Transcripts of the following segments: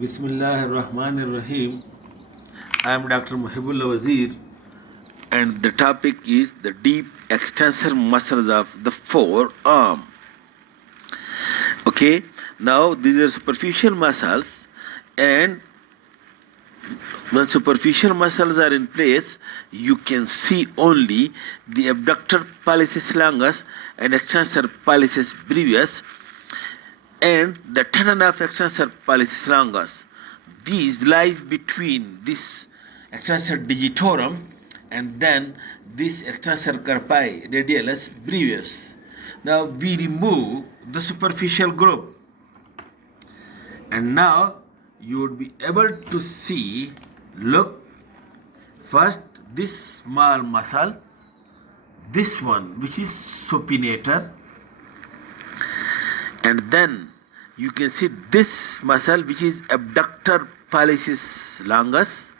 Bismillahir Rahmanir Rahim. I am Dr. Mohibullah Wazir, and the topic is the deep extensor muscles of the forearm. Okay, now these are superficial muscles, and when superficial muscles are in place, you can see only the abductor pollicis longus and extensor pollicis brevis and the tendon of extensor pollicis longus. These lies between this extensor digitorum and then this extensor carpi radialis brevis. Now we remove the superficial group, and now you would be able to see, look, first this small muscle, this one which is supinator, and then you can see this muscle which is abductor pollicis longus,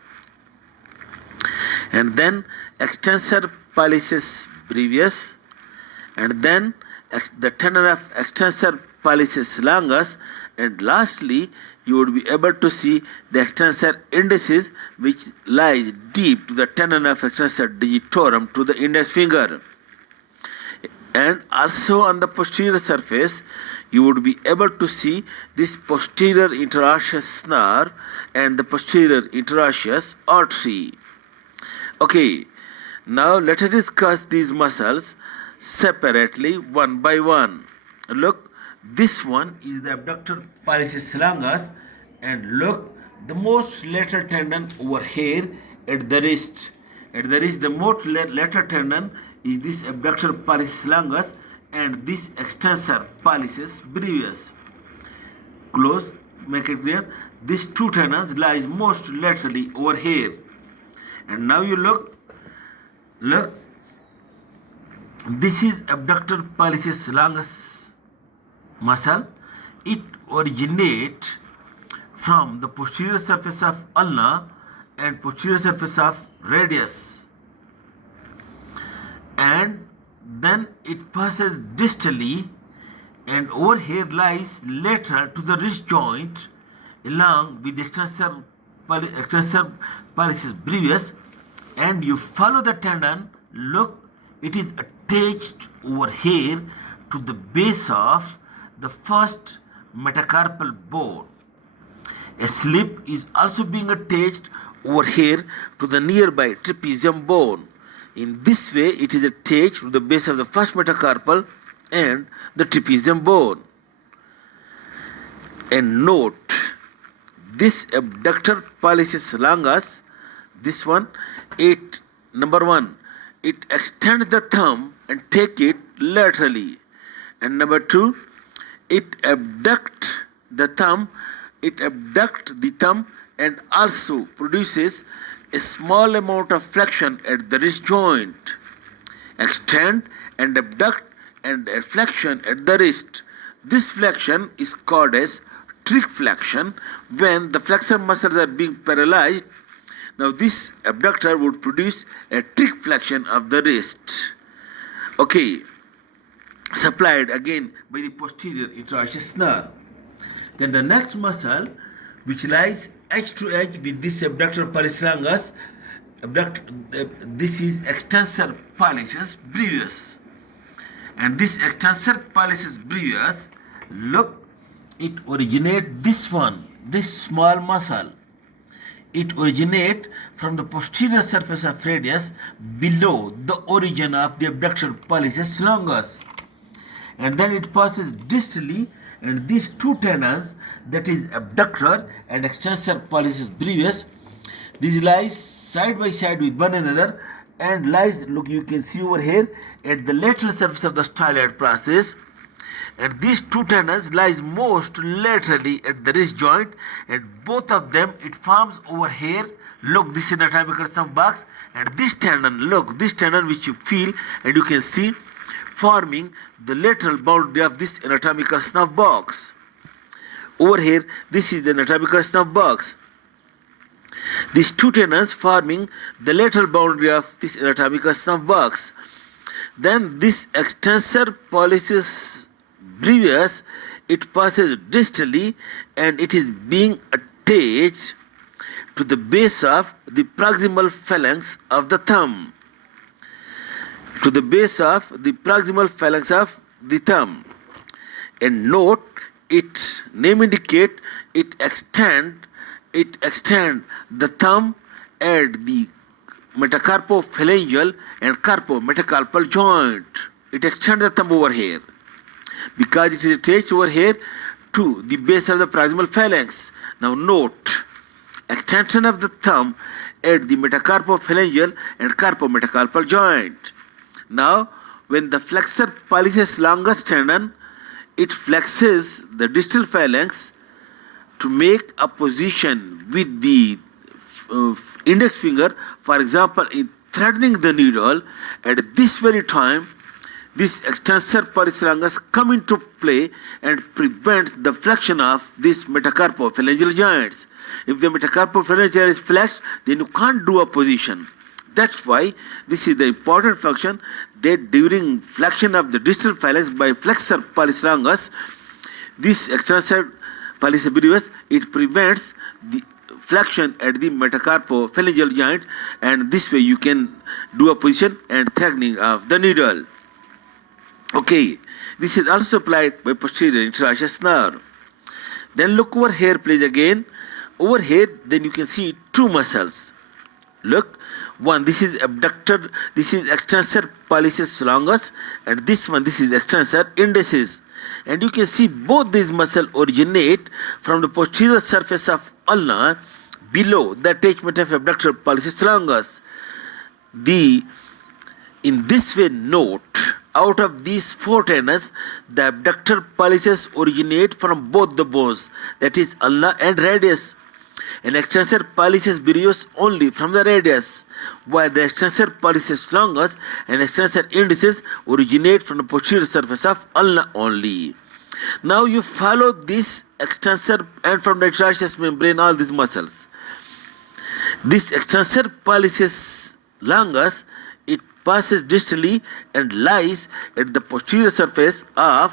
and then extensor pollicis brevis, and then the tendon of extensor pollicis longus, and lastly you would be able to see the extensor indices which lies deep to the tendon of extensor digitorum to the index finger. And also on the posterior surface you would be able to see this posterior interosseous nerve and the posterior interosseous artery. Okay, now let us discuss these muscles separately one by one. Look, this one is the abductor pollicis longus, and look, the most lateral tendon over here at the wrist. At the wrist, the most lateral tendon is this abductor pollicis longus and this extensor pollicis brevis. Close, make it clear. These two tendons lies most laterally over here. And now you look, this is abductor pollicis longus muscle. It originates from the posterior surface of ulna and posterior surface of radius, and then it passes distally, and over here lies lateral to the wrist joint along with the extensor pollicis brevis, and you follow the tendon. Look, it is attached over here to the base of the first metacarpal bone. A slip is also being attached over here to the nearby trapezium bone. In this way, it is attached to the base of the first metacarpal and the trapezium bone. And note, this abductor pollicis longus, this one, number one, it extends the thumb and take it laterally. And number two, it abducts the thumb and also produces a small amount of flexion at the wrist joint. Extend and abduct and a flexion at the wrist. This flexion is called as trick flexion when the flexor muscles are being paralyzed. Now this abductor would produce a trick flexion of the wrist. Okay, supplied again by the posterior interosseous nerve. Then the next muscle which lies edge to edge with this abductor pollicis longus, this is extensor pollicis brevis. And this extensor pollicis brevis, look, it originates this small muscle. It originates from the posterior surface of radius below the origin of the abductor pollicis longus. And then it passes distally, and these two tendons, that is abductor and extensor pollicis brevis, these lies side by side with one another and lies, look, you can see over here at the lateral surface of the styloid process, and these two tendons lies most laterally at the wrist joint, and both of them it forms over here. Look, this is anatomical snuff box, and this tendon, look, this tendon which you feel and you can see forming the lateral boundary of this anatomical snuff box. Over here, this is the anatomical snuff box. These two tendons forming the lateral boundary of this anatomical snuff box. Then this extensor pollicis brevis, it passes distally and it is being attached to the base of the proximal phalanx of the thumb. To the base of the proximal phalanx of the thumb. And note, its name indicate it extend the thumb at the metacarpophalangeal and carpometacarpal joint. It extends the thumb over here because it is attached over here to the base of the proximal phalanx. Now note, extension of the thumb at the metacarpophalangeal and carpometacarpal joint. Now, when the flexor pollicis longus tendon, it flexes the distal phalanx to make a position with the index finger, for example, in threading the needle. At this very time, this extensor pollicis longus come into play and prevents the flexion of these metacarpophalangeal joints. If the metacarpophalangeal joint is flexed, then you can't do a position. That's why this is the important function, that during flexion of the distal phalanx by flexor pollicis longus, this extensor pollicis brevis, it prevents the flexion at the metacarpophalangeal joint, and this way you can do a position and threading of the needle. Okay, this is also applied by posterior interosseous nerve. Then look over here, please, again. Over here, then you can see two muscles. Look, one, this is abductor, this is extensor pollicis longus, and this one, this is extensor indices. And you can see both these muscles originate from the posterior surface of ulna below the attachment of abductor pollicis longus. In this way, note, out of these four tendons, the abductor pollicis originate from both the bones, that is ulna and radius, and extensor pollicis brevis only from the radius, while the extensor pollicis longus and extensor indices originate from the posterior surface of ulna only. Now you follow this extensor and from the interosseous membrane all these muscles. This extensor pollicis longus, it passes distally and lies at the posterior surface of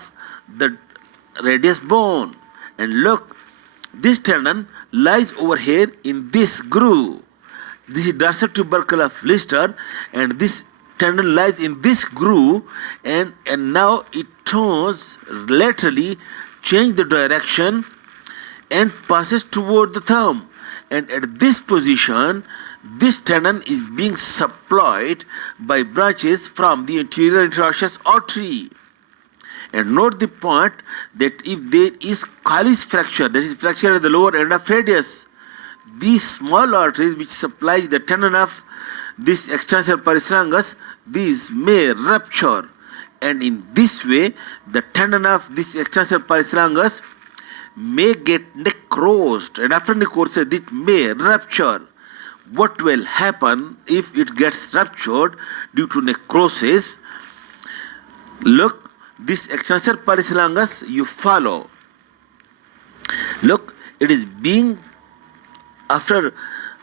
the radius bone. And look, this tendon lies over here in this groove. This is dorsal tubercle of Lister, and this tendon lies in this groove, and now it turns laterally, change the direction, and passes toward the thumb. And at this position, this tendon is being supplied by branches from the anterior interosseous artery. And note the point that if there is Colles fracture, that is fracture at the lower end of radius, these small arteries which supply the tendon of this extensor pollicis longus, these may rupture, and in this way the tendon of this extensor pollicis longus may get necrosed, and after necrosis it may rupture. What will happen if it gets ruptured due to necrosis? Look, this extensor pollicis longus you follow. Look, it is being, after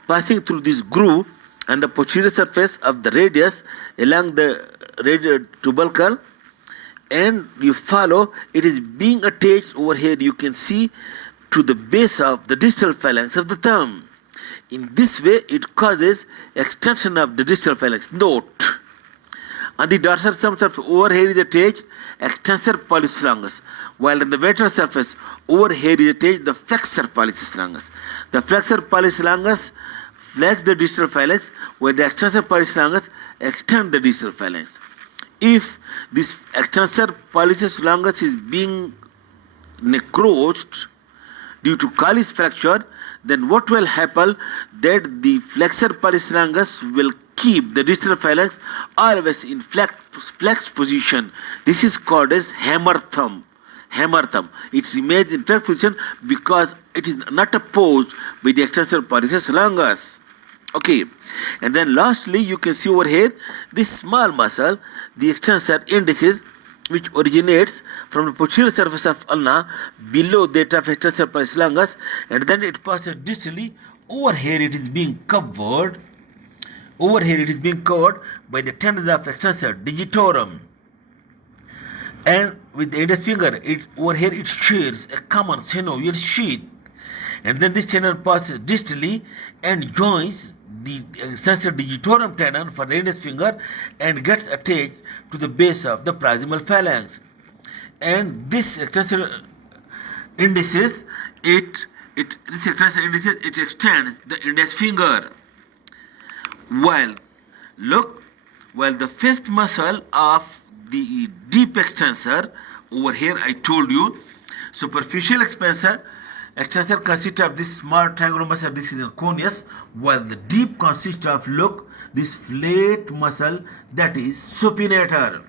passing through this groove and the posterior surface of the radius along the radial tubercle, and you follow, it is being attached over here, you can see, to the base of the distal phalanx of the thumb. In this way, it causes extension of the distal phalanx. Note, on the dorsal surface over here is attached extensor pollicis longus, while on the ventral surface over here is attached the flexor pollicis longus. The flexor pollicis longus flex the distal phalanx, while the extensor pollicis longus extend the distal phalanx. If this extensor pollicis longus is being necrosed due to Colles fracture, then what will happen, that the flexor pollicis longus will keep the distal phalanx always in flexed position. This is called as hammer thumb. Hammer thumb. It remains in flexed position because it is not opposed by the extensor pollicis longus. Okay, and then lastly you can see over here this small muscle, the extensor indices, which originates from the posterior surface of ulna below that of extensor pollicis longus, and then it passes distally. Over here it is being covered. Over here it is being covered by the tendons of extensor digitorum, and with the index finger, over here it shares a common synovial sheath, and then this tendon passes distally and joins the extensor digitorum tendon for the index finger and gets attached to the base of the proximal phalanx. And this extensor indices it extends the index finger. While the fifth muscle of the deep extensor, over here I told you, superficial extensor consists of this small triangular muscle, this is a conus, while the deep consists of, this flat muscle, that is supinator.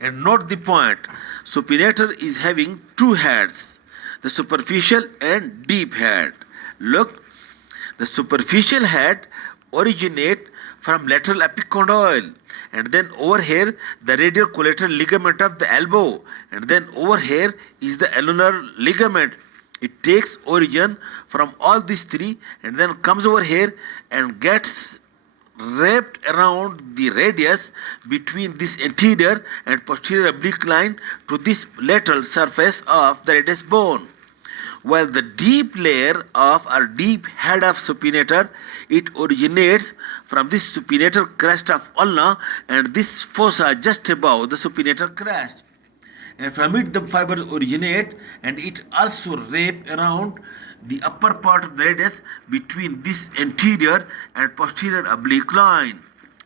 And note the point, supinator is having two heads, the superficial and deep head. Look, the superficial head originate from lateral epicondyle, and then over here the radial collateral ligament of the elbow, and then over here is the ulnar ligament. It takes origin from all these three and then comes over here and gets wrapped around the radius between this anterior and posterior oblique line to this lateral surface of the radius bone. While the deep layer of or deep head of supinator, it originates from this supinator crest of ulna and this fossa just above the supinator crest. And from it the fibers originate, and it also wrap around the upper part of the radius between this anterior and posterior oblique line.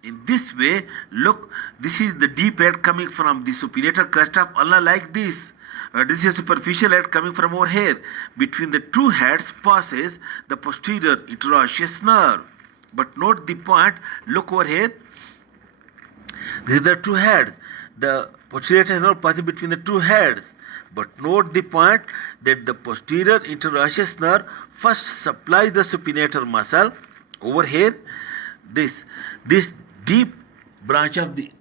In this way, this is the deep head coming from the supinator crest of ulna like this. This is superficial head coming from over here. Between the two heads passes the posterior interosseous nerve. But note the point, look over here. These are the two heads. The posterior nerve passes between the two heads. But note the point that the posterior interosseous nerve first supplies the supinator muscle. Over here, this deep branch of the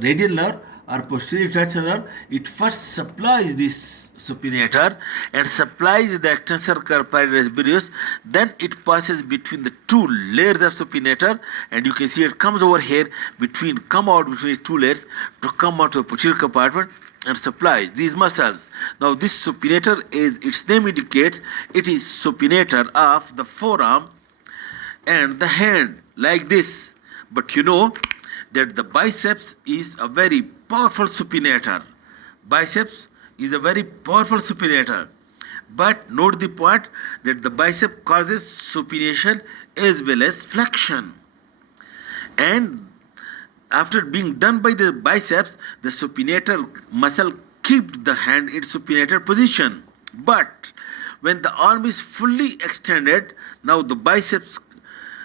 radial nerve or posterior interosseous nerve, it first supplies this supinator and supplies the extensor carpi rasbrius. Then it passes between the two layers of supinator, and you can see it comes over here come out between two layers to come out to the posterior compartment and supplies these muscles. Now this supinator, as its name indicates, it is supinator of the forearm and the hand like this. But you know that the biceps is a very powerful supinator. Biceps is a very powerful supinator. But note the point that the bicep causes supination as well as flexion. And after being done by the biceps, the supinator muscle keeps the hand in supinator position. But when the arm is fully extended, now the biceps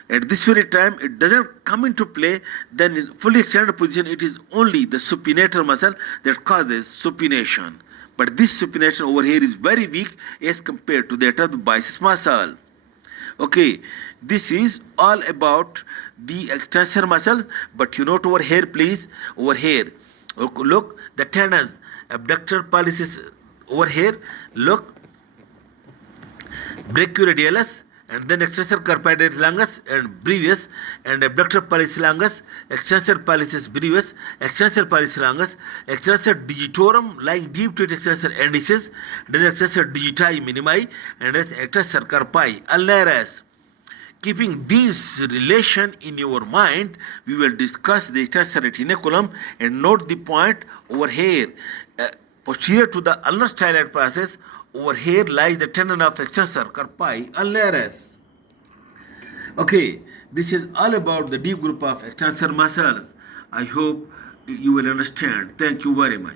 at this very time it doesn't come into play. Then in fully extended position, it is only the supinator muscle that causes supination. But this supination over here is very weak as compared to that of the biceps muscle. Okay, this is all about the extensor muscle. But you note over here, please, over here, look, the tendons, abductor pollicis over here, look, brachioradialis, and then extensor carpi longus and brevis, and abductor pollicis longus, extensor pollicis brevis, extensor pollicis longus, extensor digitorum lying deep to its extensor indices, then extensor digiti minimi, and extensor carpi ulnaris. Keeping these relation in your mind, we will discuss the extensor retinaculum, and note the point over here. Posterior to the ulnar styloid process, over here lies the tendon of extensor carpi ulnaris. Okay, this is all about the deep group of extensor muscles. I hope you will understand. Thank you very much.